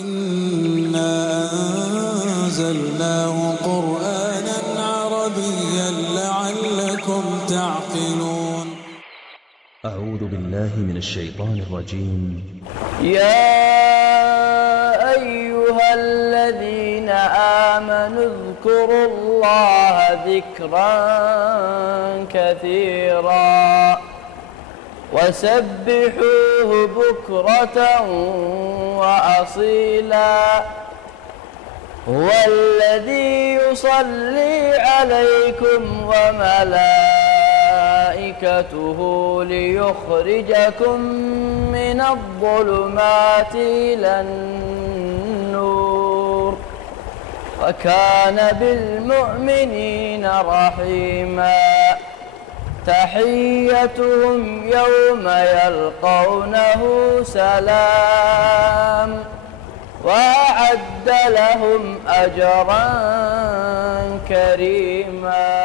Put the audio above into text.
إنا أنزلناه قرآنا عربيا لعلكم تعقلون. أعوذ بالله من الشيطان الرجيم. يا أيها الذين آمنوا اذكروا الله ذكرا كثيرا وسبحوه بكرة وأصيلا هو الذي يصلي عليكم وملائكته ليخرجكم من الظلمات إلى النور وكان بالمؤمنين رحيما. تحيتهم يوم يلقونه سلام وأعد لهم أجرا كريما.